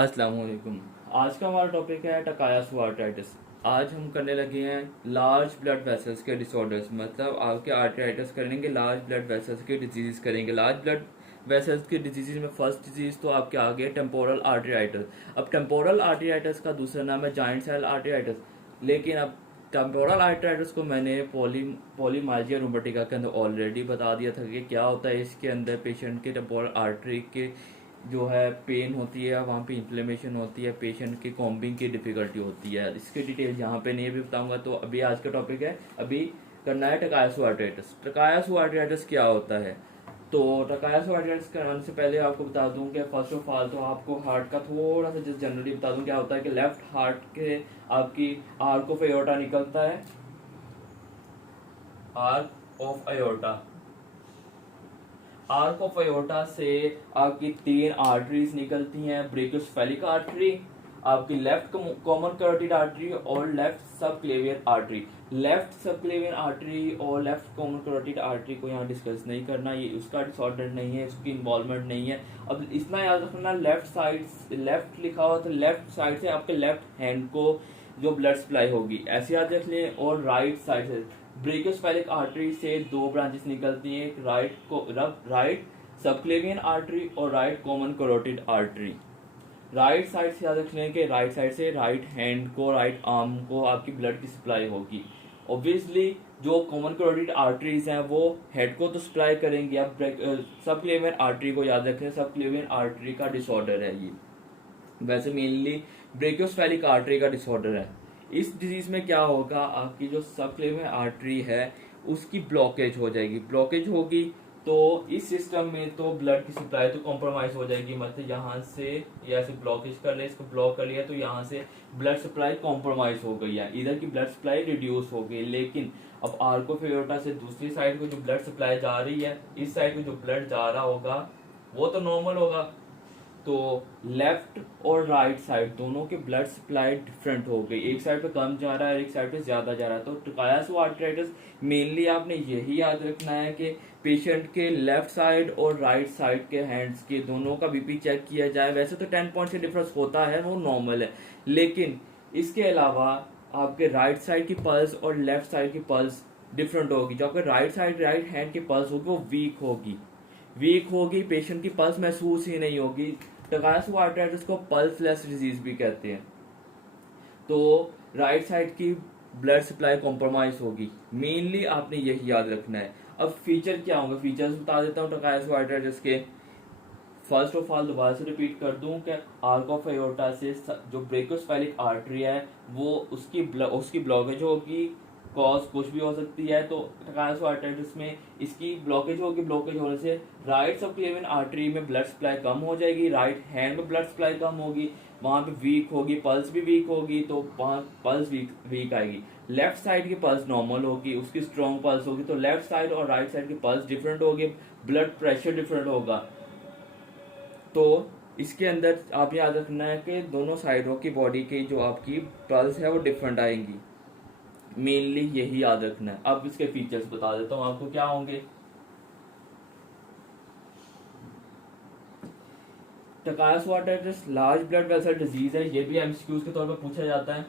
अस्सलाम वालेकुम। आज का हमारा टॉपिक है टकायासु आर्थराइटिस। आज हम करने लगे हैं लार्ज ब्लड वेसल्स के डिसऑर्डर्स, मतलब आपके आर्थराइटिस करेंगे, लार्ज ब्लड वेसल्स के डिजीज करेंगे। लार्ज ब्लड वेसल्स के डिजीज में फर्स्ट डिजीज तो आपके आ गए टेम्पोरल आर्थराइटिस। अब टेम्पोरल आर्थराइटिस का दूसरा नाम है जाइंट सेल आर्थराइटिस, लेकिन अब टेम्पोरल आर्थराइटिस को मैंने पॉलीमाल्जिया रूमेटिका के अंदर ऑलरेडी बता दिया था कि क्या होता है। इसके अंदर पेशेंट के टेम्पोरल आर्टरी के जो है पेन होती है, वहाँ पे इन्फ्लेमेशन होती है, पेशेंट की कॉम्बिंग की डिफिकल्टी होती है। इसकी डिटेल यहाँ पे नहीं भी बताऊंगा। तो अभी आज का टॉपिक है, अभी करना है टकायासु आर्थराइटिस। टकायासु आर्थराइटिस क्या होता है? तो टकायासु आर्थराइटिस करने से पहले आपको बता दूं कि फर्स्ट ऑफ ऑल तो आपको हार्ट का थोड़ा सा जस्ट जनरली बता दूं क्या होता है कि लेफ्ट हार्ट के आपकी आर्क ऑफ एयोर्टा निकलता है। आर्क ऑफ एयोर्टा, आर्क ऑफ एयोर्टा से आपकी तीन आर्टरीज निकलती हैं। ब्रेकियोसेफेलिक आर्टरी, आपकी लेफ्ट कॉमन कैरोटिड आर्टरी और left subclavian artery. Left subclavian artery और लेफ्ट कॉमन कैरोटिड आर्टरी को यहाँ डिस्कस नहीं करना, ये उसका डिसऑर्डर नहीं है, उसकी इन्वॉल्वमेंट नहीं है। अब इतना याद रखना, लेफ्ट साइड, लेफ्ट लिखा हुआ तो लेफ्ट साइड से आपके लेफ्ट हैंड को जो ब्लड सप्लाई होगी, ऐसे याद रख लें। और राइट साइड से ब्रेकियोसेफेलिक आर्टरी से दो ब्रांचेस निकलती हैं, एक राइट सबक्लेवियन आर्टरी और right common carotid artery. Right side से याद रखने के राइट साइड से राइट हैंड को, राइट आर्म को आपकी ब्लड की सप्लाई होगी। ऑब्वियसली जो कॉमन कैरोटिड आर्टरीज हैं वो हेड को तो सप्लाई करेंगे। अब सबक्लेवियन आर्टरी को याद रखें, सबक्लेवियन आर्टरी का डिसऑर्डर है ये, वैसे मेनली ब्रेकियोसेफेलिक आर्टरी का डिसऑर्डर है। इस डिजीज में क्या होगा, आपकी जो सबक्लेवियन आर्टरी है उसकी ब्लॉकेज हो जाएगी। ब्लॉकेज होगी तो इस सिस्टम में तो ब्लड की सप्लाई तो कॉम्प्रोमाइज हो जाएगी, मतलब यहाँ से ऐसे ब्लॉकेज कर ले, इसको ब्लॉक कर लिया तो यहाँ से ब्लड सप्लाई कॉम्प्रोमाइज हो गई है, इधर की ब्लड सप्लाई रिड्यूस हो गई। लेकिन अब आर्क ऑफ एयोर्टा से दूसरी साइड को जो ब्लड सप्लाई जा रही है, इस साइड को जो ब्लड जा रहा होगा वो तो नॉर्मल होगा। तो लेफ्ट और राइट साइड दोनों के ब्लड सप्लाई डिफरेंट हो गई, एक साइड पे कम जा रहा है, एक साइड पे ज्यादा जा रहा है। तो टकायासु आर्थराइटिस मेनली आपने यही याद रखना है कि पेशेंट के लेफ्ट साइड और राइट साइड के हैंड्स के दोनों का बीपी चेक किया जाए। वैसे तो 10 पॉइंट से डिफरेंस होता है, वो नॉर्मल है, लेकिन इसके अलावा आपके राइट साइड की पल्स और लेफ्ट साइड की पल्स डिफरेंट होगी। जो आपके राइट साइड राइट हैंड की पल्स होगी वो वीक होगी, पेशेंट की पल्स महसूस ही नहीं होगी। टकायासु आर्थराइटिस को पल्सलेस डिजीज भी कहते हैं। तो राइट साइड की ब्लड सप्लाई कॉम्प्रोमाइज होगी, मेनली आपने यही याद रखना है। अब फीचर क्या होंगे, फीचर्स बता देता हूँ टकायासु आर्थराइटिस के। फर्स्ट ऑफ ऑल दोबारा से रिपीट कर दूं कि आर्क ऑफ एयोर्टा से जो ब्रेकियोसेफेलिक आर्टरी है वो उसकी ब्लॉकेज होगी, कॉज कुछ भी हो सकती है। तो टकायासु आर्थराइटिस में इसकी ब्लॉकेज होगी, ब्लॉकेज होने से राइट सबक्लेवियन आर्टरी में ब्लड सप्लाई कम हो जाएगी, राइट हैंड में ब्लड सप्लाई कम होगी, वहां पे वीक होगी, पल्स भी वीक होगी, तो वहां पल्स वीक आएगी। लेफ्ट साइड की पल्स नॉर्मल होगी, उसकी स्ट्रॉन्ग पल्स होगी। तो लेफ्ट साइड और राइट साइड की पल्स डिफरेंट होगी, ब्लड प्रेशर डिफरेंट होगा। तो इसके अंदर आप याद रखना है कि दोनों साइडों की बॉडी की जो आपकी पल्स है वो डिफरेंट आएंगी, मेनली यही याद रखना है। अब इसके फीचर्स बता देता हूँ आपको क्या होंगे। Takayasu arthritis large blood vessel disease है, ये भी एमसीक्यूज के तौर पर पूछा जाता है।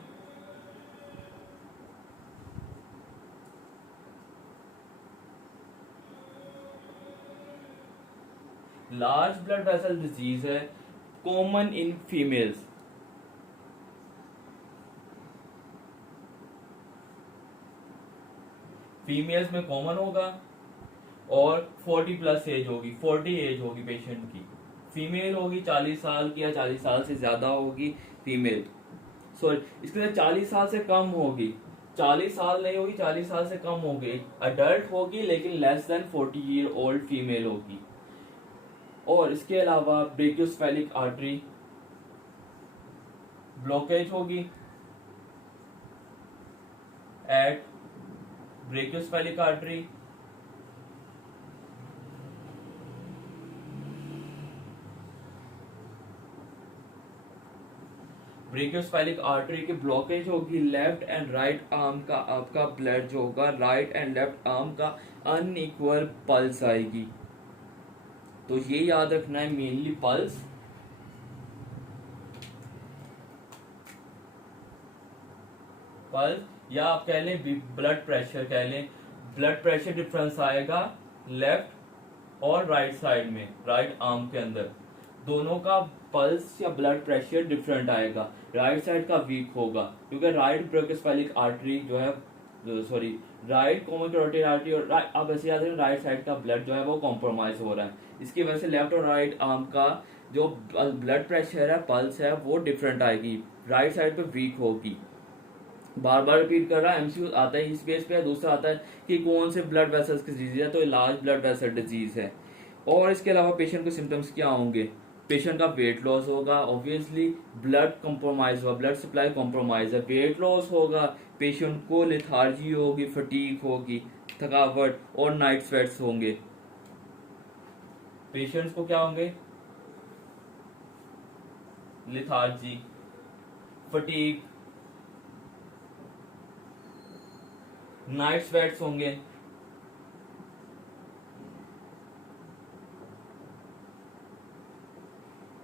लार्ज ब्लड वेसल डिजीज है, कॉमन इन फीमेल्स। फीमेल्स में कॉमन होगा और 40 प्लस एज होगी, 40 एज होगी पेशेंट की। फीमेल होगी 40 साल की या 40 साल से ज्यादा होगी फीमेल, सॉरी इसके अंदर 40 साल से कम होगी, 40 साल नहीं होगी, 40 साल से कम होगी, अडल्ट होगी लेकिन less than 40 year old female होगी। और इसके अलावा ब्रेकियोसेफेलिक आर्टरी ब्लॉकेज होगी at brachiocephalic artery. Brachiocephalic artery की ब्लॉकेज होगी, लेफ्ट एंड राइट आर्म का आपका ब्लड जो होगा, राइट एंड लेफ्ट आर्म का अनइक्वल पल्स आएगी। तो ये याद रखना है, मेनली पल्स पल्स या आप कह लें ब्लड प्रेशर कह लें, ब्लड प्रेशर डिफरेंस आएगा लेफ्ट और राइट साइड में, राइट आर्म के अंदर दोनों का पल्स या ब्लड प्रेशर डिफरेंट आएगा। राइट साइड का वीक होगा क्योंकि राइट ब्रेकियोसेफेलिक आर्टरी जो है, sorry, right common carotid artery और आप ऐसे याद रखें राइट साइड का ब्लड जो है वो कॉम्प्रोमाइज हो रहा है। इसकी वजह से लेफ्ट और राइट आर्म का जो ब्लड प्रेशर है, पल्स है, वो डिफरेंट आएगी, राइट साइड पे वीक होगी। बार बार रिपीट कर रहा है, एमसीक्यू आता है इस बेस पे। दूसरा आता है कि कौन से ब्लड वेसल्स की डिजीज है, तो लार्ज ब्लड वेसल डिजीज है। और इसके अलावा पेशेंट के सिम्टम्स क्या होंगे? पेशेंट का वेट लॉस होगा, ऑब्वियसली ब्लड कंप्रोमाइज होगा, ब्लड सप्लाई कंप्रोमाइज है, वेट लॉस होगा, पेशेंट को लेथार्जी होगी, फटीग होगी, थकावट और नाइट स्वेट्स होंगे। पेशेंट्स को क्या होंगे? लेथार्जी, फटीग, नाइट स्वेट्स होंगे।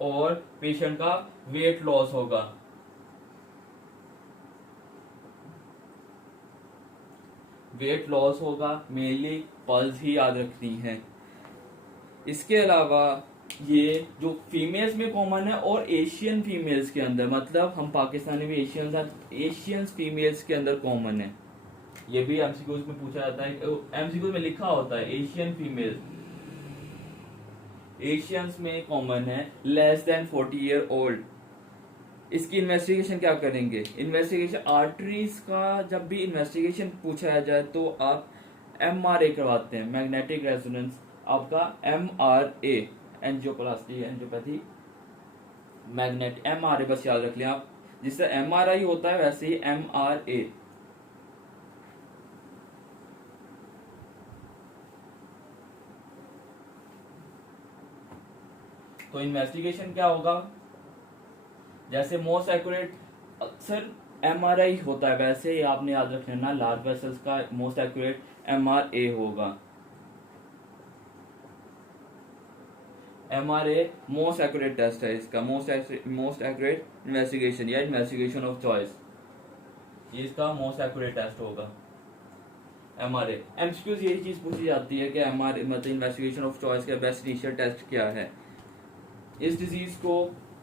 और पेशेंट का वेट लॉस होगा। वेट लॉस होगा, मेनली पल्स ही याद रखनी है। इसके अलावा ये जो फीमेल्स में कॉमन है और एशियन फीमेल्स के अंदर, मतलब हम पाकिस्तानी भी एशियंस हैं, एशियंस फीमेल्स के अंदर कॉमन है। ये भी एमसीक्यूज में पूछा जाता है, एमसीक्यूज में लिखा होता है एशियन फीमेल, एशियंस में कॉमन है, लेस देन 40 ईयर ओल्ड। इसकी इन्वेस्टिगेशन क्या करेंगे? इन्वेस्टिगेशन आर्टरीज का जब भी इन्वेस्टिगेशन पूछा जाए तो आप एमआरए करवाते हैं, मैग्नेटिक रेजोनेंस, आपका MRA, angioplasty, angiopathy, magnet, MRA बस याद रख लें आप। जिससे एमआरआई होता है वैसे ही एमआरए। तो इन्वेस्टिगेशन क्या होगा? जैसे मोस्ट एक्यूरेट अक्सर एमआरआई होता है, वैसे ही आपने याद रख लेना लार्ज वेसल्स का मोस्ट एक्यूरेट एमआरए होगा। एमआरए मोस्ट एक्यूरेट टेस्ट है इसका, मोस्ट एक्यूरेट इन्वेस्टिगेशन या इन्वेस्टिगेशन ऑफ चॉइस, ये इसका मोस्ट एक्यूरेट टेस्ट होगा एमआरए। एमसीक्यूज यही चीज पूछी जाती है कि एमआरए मतलब इन्वेस्टिगेशन ऑफ चॉइस का बेस्ट इनिशियल टेस्ट क्या है इस डिजीज को।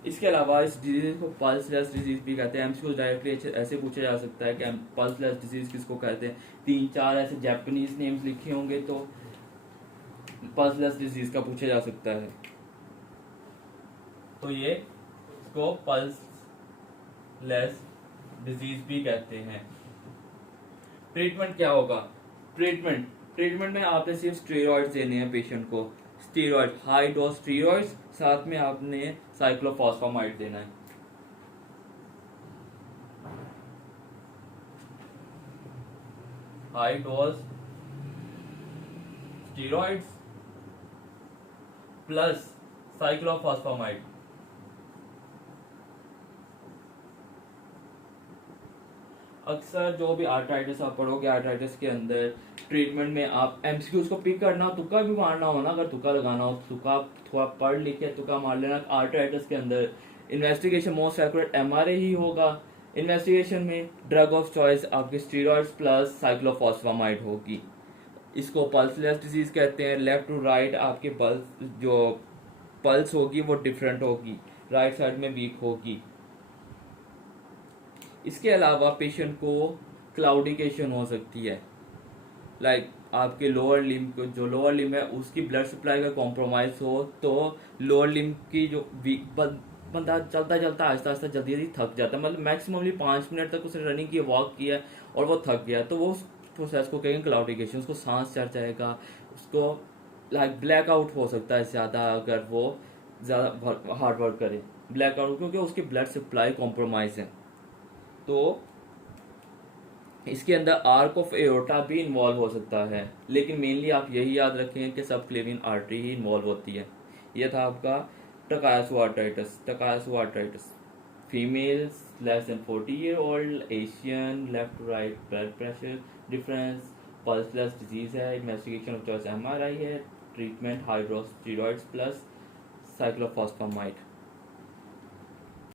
इसके अलावा इस डिजीज को पल्सलेस डिजीज भी कहते हैं। एमसीक्यूज डायरेक्टली ऐसे पूछा जा सकता है कि पल्सलेस डिजीज किसको कहते हैं। 3-4 ऐसे जापानीज नेम्स लिखे होंगे तो पल्सलेस डिजीज का पूछा जा सकता है। तो ये इसको पल्सलेस डिजीज भी कहते हैं। ट्रीटमेंट क्या होगा? ट्रीटमेंट में आपने सिर्फ स्टेरॉइड्स देने हैं पेशेंट को, स्टेरॉइड, हाई डोज स्टेरॉइड्स, साथ में आपने साइक्लोफॉस्फामाइड देना है। High dose steroids plus cyclophosphamide. अक्सर जो भी आर्थराइटिस आप पढ़ोगे, आर्थराइटिस के अंदर ट्रीटमेंट में आप एमसीक्यूज को पिक करना, तुक्का भी मारना हो ना, अगर तुक्का लगाना हो तुक्का थोड़ा पढ़ लिख के तुक्का मार लेना। आर्थराइटिस के अंदर इन्वेस्टिगेशन मोस्ट एक्यूरेट एमआरए ही होगा। इन्वेस्टिगेशन में ड्रग ऑफ चॉइस आपकी स्टेरॉइड्स प्लस साइक्लोफॉस्फामाइड होगी। इसको पल्सलेस डिजीज कहते हैं। लेफ्ट टू राइट आपके पल्स होगी वो डिफरेंट होगी, राइट साइड में वीक होगी। इसके अलावा पेशेंट को क्लाउडिकेशन हो सकती है, लाइक आपके लोअर लिम्ब को, जो लोअर लिम्ब है उसकी ब्लड सप्लाई का कॉम्प्रोमाइज हो तो लोअर लिम्ब की जो वीक बंदा चलता चलता आहिस्ता आहिस्ता जल्दी जल्दी थक जाता है, मतलब मैक्सिममली 5 मिनट तक उसने रनिंग की, वॉक किया और वो थक गया, तो वो उस प्रोसेस को कहेंगे क्लाउडिकेशन। उसको सांस चढ़ जाएगा, उसको लाइक ब्लैकआउट हो सकता है ज़्यादा अगर वो ज़्यादा हार्ड वर्क करे, ब्लैकआउट, क्योंकि उसकी ब्लड सप्लाई कॉम्प्रोमाइज है। तो इसके अंदर आर्क ऑफ एओर्टा भी इन्वॉल्व हो सकता है, लेकिन मेनली आप यही याद रखें कि सब क्लेवियन आर्टरी ही इन्वॉल्व होती है। यह था आपका Takayasu arteritis. Females less than 40 year old, Asian, left to right blood pressure difference, pulseless disease है, इन्वेस्टिगेशन ऑफ चॉइस एमआरआई है, ट्रीटमेंट हाइड्रोस्टेरॉइड्स प्लस साइक्लोफॉस्फामाइड।